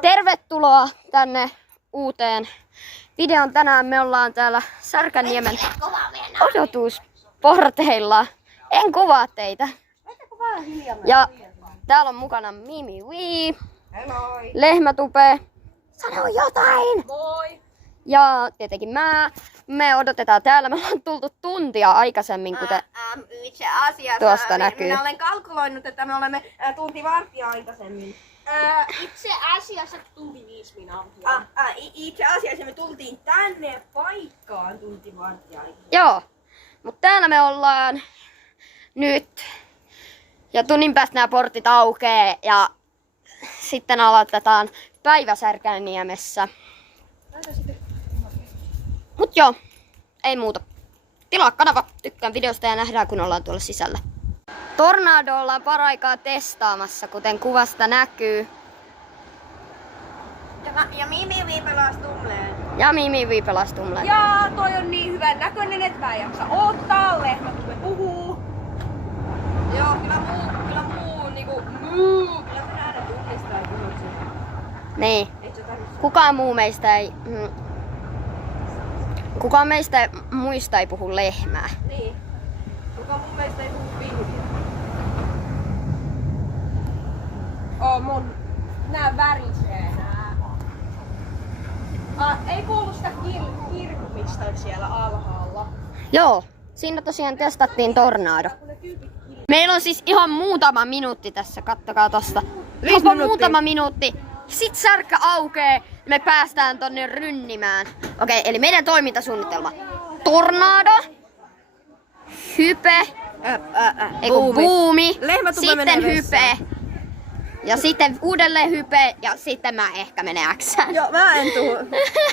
Tervetuloa tänne uuteen videon. Tänään me ollaan täällä Särkänniemen odotusporteilla. En kuvaa teitä. Ja täällä on mukana Mimi Wii, Lehmätupe, sano jotain! Moi! Ja tietenkin me odotetaan täällä. Me ollaan tultu tuntia aikaisemmin, kuten Itse asiassa tuosta näkyy. minä olen kalkuloinut, että me olemme tunti varttia aikaisemmin. Itse asiassa tunti 5 minuuttia. Itse asiassa me tultiin tänne paikkaan tunti varttia aikaisemmin. Joo, mutta täällä me ollaan nyt. Ja tunnin päästä nämä portit aukee ja sitten aloitetaan päivä Särkänniemessä. Mut joo, ei muuta. Tilaa kanava, tykkään videosta ja nähdään kun ollaan tuolla sisällä. Tornado ollaan paraikaa testaamassa, kuten kuvasta näkyy. Ja Mimi viipelaa Stumleen. Ja Mimi viipelas tumleen. Ja toi on niin hyvän näköinen, että mä en jaksa odottaa. Lehmätupe puhuu. Joo, kyllä muu niinku kyllä me nähdään tunnistaa puhuksen. Niin. Et sä tarvitse. Kukaan meistä muista ei puhu lehmää. Niin. Kuka mun mielestä ei puhu pihviä. Mun nää värisee nää. Ei kuulu sitä kirkumista siellä alhaalla. Joo, siinä tosiaan testattiin Tornado. Meillä on siis ihan muutama minuutti tässä, kattokaa tosta. Ihan muutama minuutti. Sit särkkä aukee, me päästään tonne rynnimään. Okei, eli meidän toimintasuunnitelma. Tornado, hype, buumi, Lehmätupe menee sitten vessaan. hype. Ja sitten uudelleen hype ja sitten mä ehkä menen Xään. Joo, mä en tuu.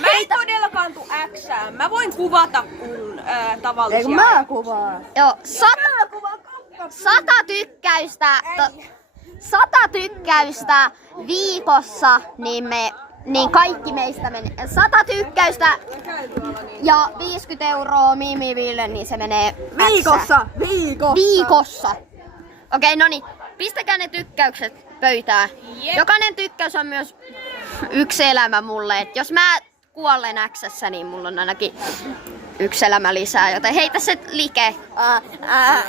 Mä en todellakaan tuu Xään. Mä voin kuvata kun tavallisia. Eikö mä kuvaan? Joo, 100 tykkäystä. 100 tykkäystä viikossa, niin kaikki meistä menee. 100 tykkäystä ja 50 € Mimiville, niin se menee Xään. Viikossa. Okei, no niin. Pistäkää ne tykkäykset pöytään. Jokainen tykkäys on myös yksi elämä mulle. Et jos mä kuollen X:ssä, niin mulla on ainakin yksi elämä lisää. Joten heitä se like.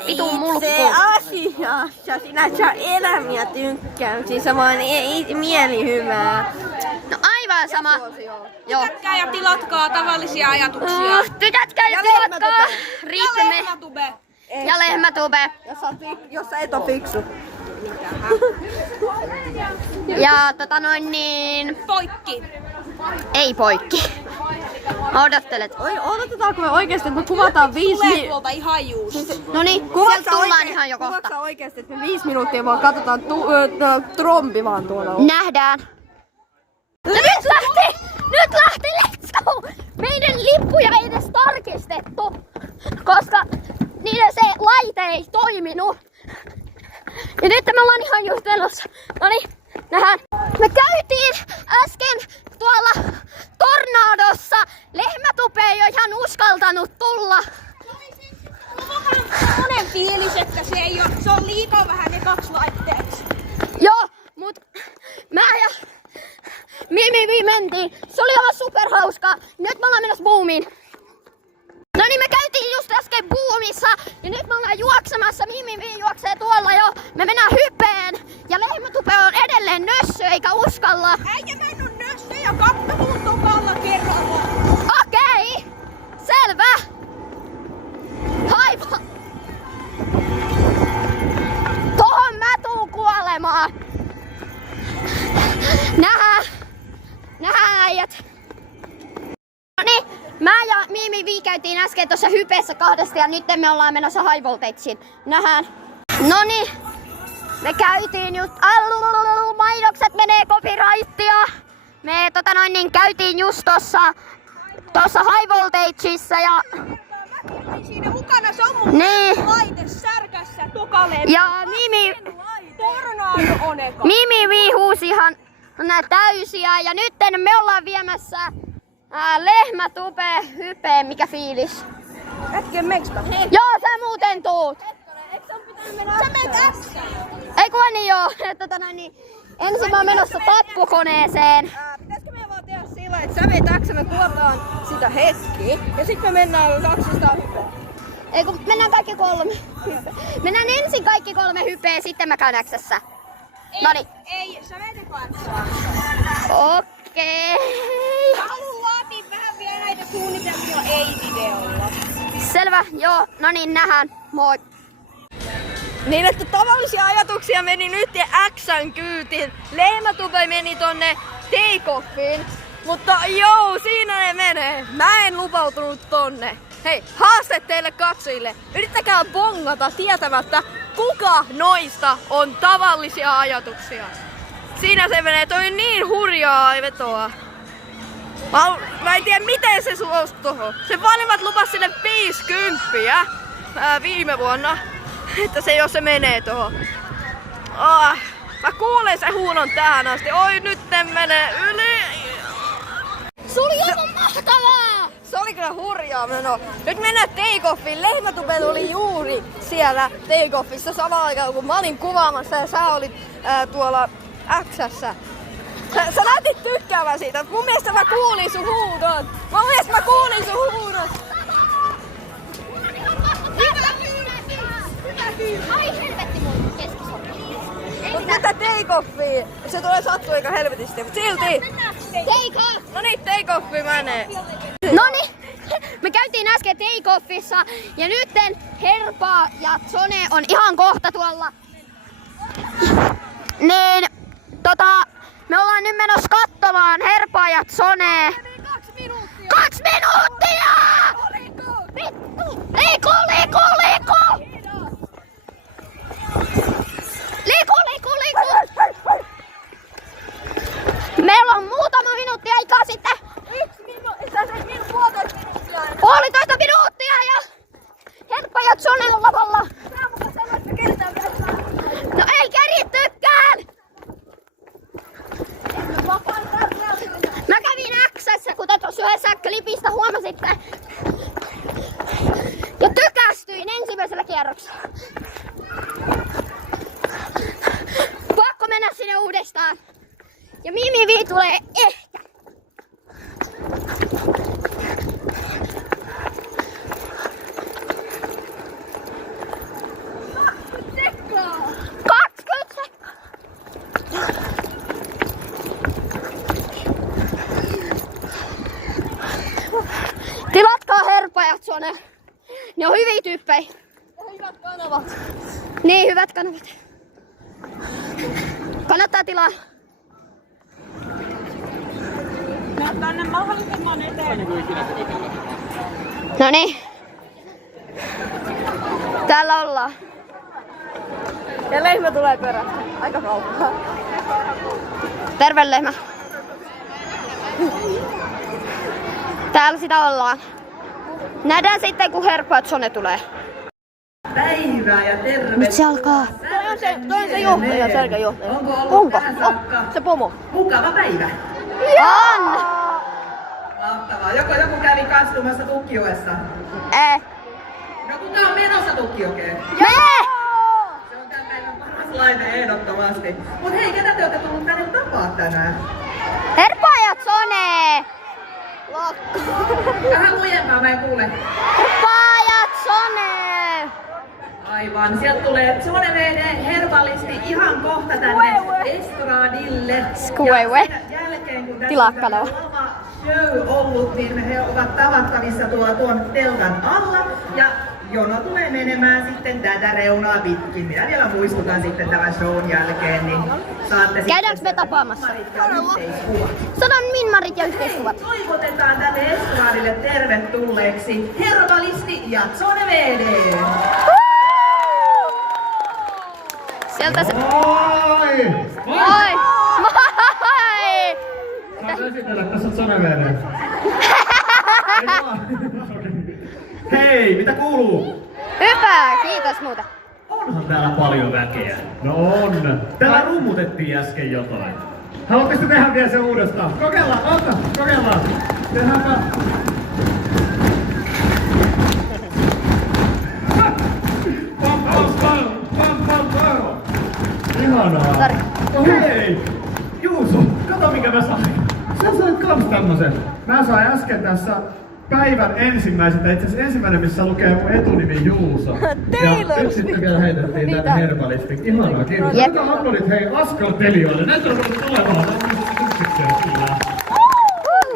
Vitun mulkku. Itse asiassa sinä saa elämiä tykkäyksiä, samoin mielihyvää. No aivan sama. Joo. Tykätkää ja tilatkaa tavallisia ajatuksia. Tykätkää ja tilatkaa. Ja Riippemme. lehmätube. Ja Lehmätube. Jos sä et oo fiksu. Ja Poikki. ei poikki. Odottelet. Odotetaanko me oikeesti, että me kuvataan 5 Tulee minuuttia? tuolta ihan juuri. No niin, sieltä tullaan ihan jo kohta. Kuvaatko oikeesti, että me 5 minuuttia vaan katsotaan trombi vaan tuolla on? Nähdään. No nyt lähti, let's go! Meidän lippuja ei edes tarkistettu, koska niiden se laite ei toiminut. Ja nyt me ollaan ihan just elossa. Noniin, nähdään. Me käytiin äsken tuolla Tornadossa. Lehmätupe ei ole ihan uskaltanut tulla. Monen fiilis, että se on liikaa vähän ne 2 laitteeksi. Joo, mut mä ja Mimi mentiin. Se oli ihan superhauskaa. Nyt me ollaan menossa boomiin. No niin, me käytiin just äsken boomissa ja nyt me ollaan juoksemassa. Mimi juoksee tuolla jo. Me mennään hypeen ja Lehmätupe on edelleen nössö eikä uskalla. Äijä mennyt nössö ja katso mun tokalla kerralla. Okei, selvä. Aivan. Tohon mä tuun kuolemaan. Nähdään äijät. Noniin, mä ja Mimi käytiin äsken tuossa hypeessä kahdesta ja nyt me ollaan menossa high voltageen. Nähdään. Noniin, me käytiin just... Mainokset menee copyrightia. Me käytiin just tossa high voltageissa ja... Siinä mukana se on mun Niin. laite särkässä tokaleen. Ja Mimi... Tornado on eka. Mimi viihuusi ihan täysiä ja nyt me ollaan viemässä Lehmätupe hypeen, mikä fiilis? Hetken meksta. Joo, sä muuten tuut. Sä menet Xään. Ei kun niin joo, Ensin mä oon menossa tappukoneeseen. Pitäisikö me vaan tehdä sillä, että sä veet X, me kuvataan sitä hetki. Ja sit me mennään 200 hypeä. Ei kun mennään kaikki 3 hypeä. Mennään ensin kaikki 3 hypeä, sitten mä käyn X:ssä. Noniin. Ei, sä veet Xää. Okei. Mä haluun laatia vähän vielä näitä suunnitelmia ei-videolla. Selvä, joo. No niin, nähdään. Moi. Niin, että tavallisia ajatuksia meni nyt ja X:n kyytiin. Lehmätube meni tonne take-offiin. Mutta joo, siinä ne menee. Mä en lupautunut tonne. Hei, haaste teille katsojille. Yrittäkää bongata tietämättä, kuka noista on tavallisia ajatuksia. Siinä se menee, toi on niin hurjaa vetoa. Mä en tiedä miten se suostui tohon. Sen vanhemmat lupas sille 50 viime vuonna. Että se jos se menee tohon. Mä kuulen se huunon tähän asti. Oi nyt menee yli. Se oli aivan mahtavaa! Se oli kyllä hurjaa menoa. Nyt mennään take-offiin. Lehmätupet oli juuri siellä take-offissa samaan aikaan kun mä olin kuvaamassa ja sä olit tuolla X:ssä. Sä näytit tykkäävän siitä. Mun mielestä mä kuulin sun huudon. Ai helvetti mun keskisormi. Mut tätä take-offia. Se tulee sattua eikä helvetisti. Mut silti. Take off! No niin, take-offi menee. Noniin, me käytiin äsken take-offissa ja nytten Herpa ja Zone on ihan kohta tuolla. Niin, me ollaan nyt menossa katsomaan Herpaa ja Zonea. 2 minuuttia! 2 minuuttia! Vittu! Liiku! Meillä on muutama minuutti aikaa sitten. 1 minuuttia! 1,5 minuuttia! 1,5 minuuttia ja Herppa ja Zone on lavalla. No ei kerittykään! Mä kävin X:ssä, kuten tuossa yhdessä klipistä huomasitte. Ja tykästyin ensimmäisellä kierroksella. Pakko mennä sinne uudestaan. Ja Mimi tulee ehkä. Tilatkaa Herppa ja Zone. Ne on hyviä tyyppejä. Hyvät kanavat. Niin, hyvät kanavat. Kannattaa tilaa. Mä tänne mahdollisimman eteen. No niin. Täällä ollaan. Ja lehmä tulee perässä. Aika kaukaa. Terve lehmä. Täällä sitä ollaan. Nähdään sitten kun Herppa ja Zone tulee. Päivää ja tervetuloa. Nyt se alkaa. Toi on se johtaja, selkäjohtaja. Onko tähän saakka? Se pomo. Mukava päivä. On! Mahtavaa. Joku kävi kastumassa Tukioessa. No kuka on menossa Tukiokeen? Me! Se on tämän päivän paras laine ehdottomasti. Mut hei, ketä te olette tullut tänne tapaa tänään? Herppa ja Zone! Vähän lujempaa, mä en kuule. Herppa ja Zone! Aivan, sieltä tulee Zone VD Herbalisti ihan kohta tänne estradille. Skuewe. Ja sen jälkeen kun tässä Tilaa on kanava. oma show ollut, niin he ovat tavattavissa tuon teltan alla. Ja jono tulee menemään sitten tätä reunaa pitkin. Minä vielä muistutan sitten tämän shown jälkeen, niin saatte Käydäänkö me tapaamassa? yhteiskuvat. Sadan minmarit ja yhteiskuvat. Toivotetaan tänne estradille tervetulleeksi Herbalisti ja Zone VD. Sieltä se... Moi! Moi! Moi! Saat esitellä, tässä on Zone. Hei, mitä kuuluu? Hyvä, kiitos muuta. Onhan täällä paljon väkeä. No on. Täällä rummutettiin äsken jotain. Haluatteko tehdä vielä se uudestaan? Kokeillaan, kokeillaan. Tehdäänpä. Pam, pam, pam, pam, pam, pam. Ihanaa. Sori. Oh hei! Juuso, kato mikä mä sain. Sä sait kans tämmösen. Mä sain äsken tässä päivän ensimmäiseltä, itse asiassa ensimmäinen, missä lukee mun etunimi Juuso. Ja nyt sitten vielä heitettiin tänne herbalisti. Ihanaa, kiitos. Jep. Mitä aplodit hei askaltelijoille? Näitä on tullut tulemaan.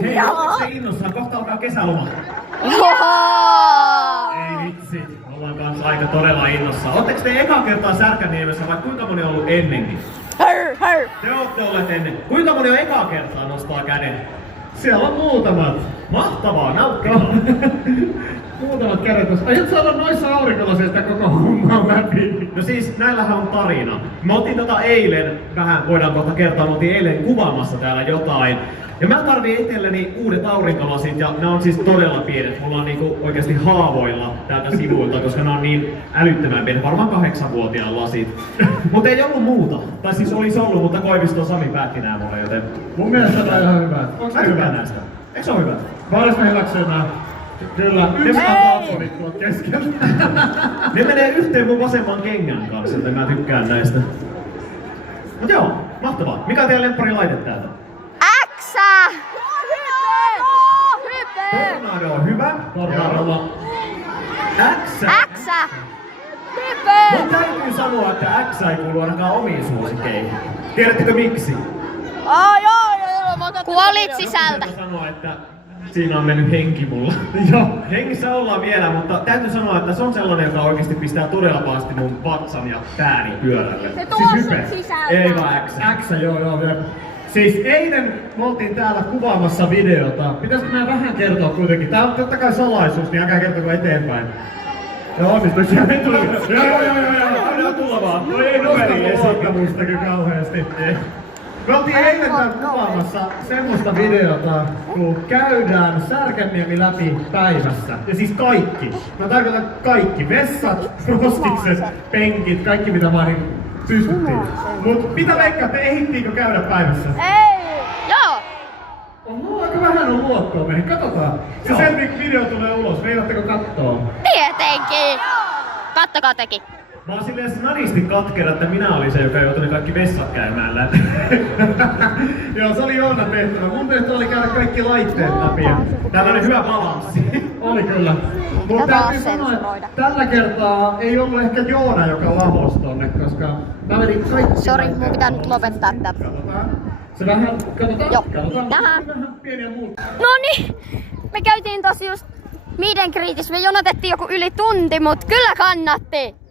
Hei, ootteko te innossaan? Kohta alkaa kesäloma. Ei vitsi, ollaan kanssa aika todella innossaan. Ootteko te ekaa kertaa Särkänniemessä vai kuinka moni on ollut ennenkin? Te ootte olleet ennen. Kuinka moni on ekaa kertaa nostaa käden? Siellä on muutamat. Mahtavaa, nauttikaa. Muutamat kädet. Aiot saada noissa aurinkolasista koko hommaa läpi? No siis, näillähän on tarina. Me oltiin eilen, vähän voidaan kohta kertoa, me oltiin eilen kuvaamassa täällä jotain. Ja mä tarviin itselleni uudet aurinkolasit ja ne on siis todella pienet. Mulla on niinku oikeasti haavoilla täältä sivuilta, koska ne on niin älyttömän pienet. Varmaan 8-vuotiaan lasit. Mut ei ollut muuta. Tai siis olisi ollut, mutta Koivisto Sami päätti nää mulle, joten... Mun mielestä tää on ihan hyvä. Onks mä hyvä näistä? Eiks se oo hyvä? Vaalis mä hyväksyyn nää. Kyllä, yksi aplodit tuot keskellä. Ne menee yhteen mun vasemman kengän kanssa, joten mä tykkään näistä. Mut joo, mahtavaa. Mikä on teidän lempparilaite täältä? Tornado on hyvä. Tornadolla X. Mun täytyy sanoa, että X ei kuulu ainakaan omiin suosikkeihin. Tiedättekö miksi? Kuolit sisältä. Sanoa, että siinä on mennyt henki mulla. Joo, hengissä ollaan vielä, mutta täytyy sanoa, että se on sellainen, joka oikeasti pistää todella pahasti mun vatsan ja pääni pyörälle. Se tuossa sisältä. Ei vaan X, joo. Siis eilen me oltiin täällä kuvaamassa videota. Pitäisikö mä vähän kertoa kuitenkin? Tää on totta kai salaisuus, niin älkää kertoko eteenpäin. Joo, onnistuu siellä tuli. Joo, tulla vaan. No ei nostaa luottamustakin kauheasti. Me oltiin eilen täällä kuvaamassa semmoista videota, kun käydään Särkänniemi läpi päivässä. Ja siis kaikki. Mä tarkoitan kaikki. Vessat, rostikset, penkit, kaikki mitä vaan niin pystyttiin. Mut mitä veikkaatte, ehittiinkö käydä päivässä? Joo. Oho, aika vähän on luottoa meihin. Katsotaan. Se sen video tulee ulos. Meinatteko kattoo? Tietenkin. Kattokaa tekin. Mä oon silleen snadisti katkera, että minä olin se, joka joutui ne kaikki vessat käymään läpi. Joo, se oli Joona tehtävä. Mun tehtävä oli käydä kaikki laitteet läpi. Tällainen hyvä balanssi. Oli kyllä. Mutta täytyy sanoa, että tällä kertaa ei ollut ehkä Joona, joka lahosi tonne, koska mä vedin kaikki. Sori, mun pitää nyt lopettaa tätä. Katsotaan. Se vähän, katsotaan. Joo. Katsotaan. Tähän. Vähän pieniä muuta. Noniin, me käytiin tossa just meet and greetissä. Me jonotettiin joku yli tunti, mut kyllä kannatti.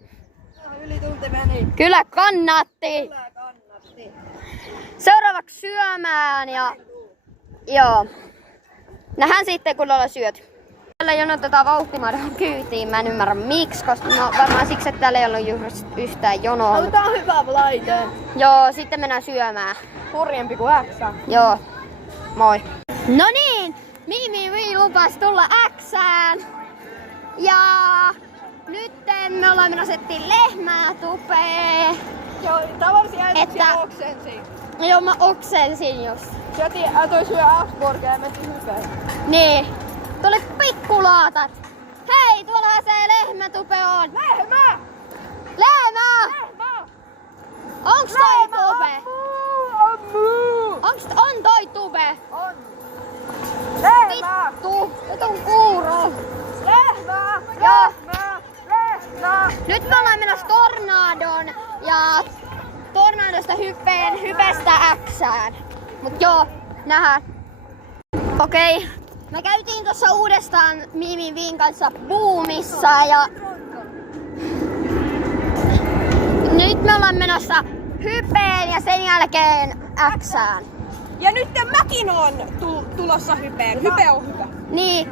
Yli tunti meni. Kyllä kannatti. Seuraavaksi syömään ja joo. Nähdään sitten kun ollaan syöty. Täällä jonotetaan vauhtimaidon kyytiin. Mä en ymmärrä miksi, koska no, varmaan siksi, että täällä ei ollut just yhtään jonoa. Tää on hyvä laite. Joo, sitten mennään syömään. Hurjempi kuin X. Joo, moi. No niin, Mimi lupasi tulla Xään. Ja nytten me ollaan menossa ettiin lehmää tupeen. Joo, tavallisia ajatuksia Että- oksensin. Joo, mä oksensin just. Syötiin, toi syö Asborgia ja mentiin hypeen. Niin, tuli pikkulaatat. Hei, tuollahan se lehmätupe on. Lehmä! Lehmä! Onks toi tupe? On toi tupe? On. Lehmä! Vittu, nyt on kuuro. Lehmä! Joo. Lehmä! Nyt me ollaan menossa Tornadoon ja Tornadosta hypestä Xään. Mut joo, nähdään. Okei, me käytiin tuossa uudestaan Mimin Viin kanssa Boomissa ja nyt me ollaan menossa hypeen ja sen jälkeen Xään. Ja nyt mäkin on tulossa hypeen. Hype on hyvä. Niin,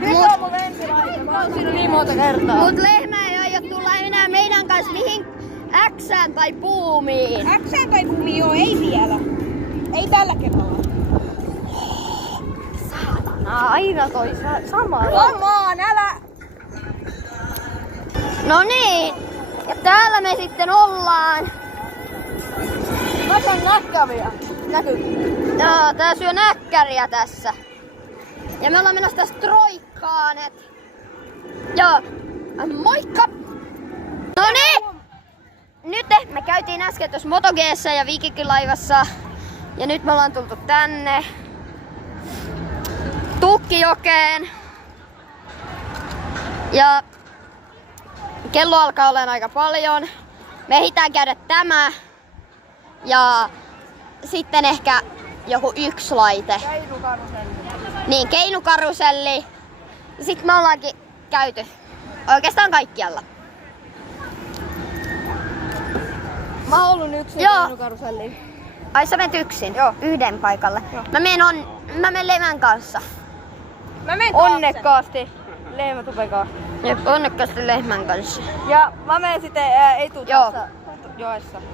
Hype on mun ensilaite. Mä oon siinä niin monta kertaa. mut lehmä ei aio tulla enää meidän kanssa mihin Xään tai Boomiin. Xään tai Bumi joo, ei vielä. Ei tällä kerralla. Aina toi sama. Come on, älä! No niin, ja täällä me sitten ollaan. Mä saan näkkäviä. Näkyy. Joo, tää syö näkkäriä tässä. Ja me ollaan menossa tässä troikkaan, joo, moikka! No niin! nyt me käytiin äsken tuossa MotoG:ssä ja Viikinkilaivassa. Ja nyt me ollaan tultu tänne Tukkijokeen. Ja kello alkaa olemaan aika paljon. Me ehditään käydä tämä. Ja sitten ehkä joku yksi laite. Niin, keinukaruselli. Sitten me ollaankin käyty oikeastaan kaikkialla. Mä oon ollut yksin Joo. keinukaruselliin. Ai sä menet yksin? Joo. Yhden paikalle. Joo. Mä menen Levän kanssa. Mä menen Onnekkaasti Leimatupekaan. Jep, onnekkaasti lehmän kanssa. Ja mä menen sitten Etujoessa.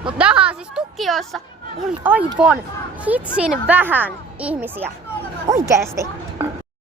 Mut tähän siis Tukkijoessa oli aivan hitsin vähän ihmisiä. Oikeesti.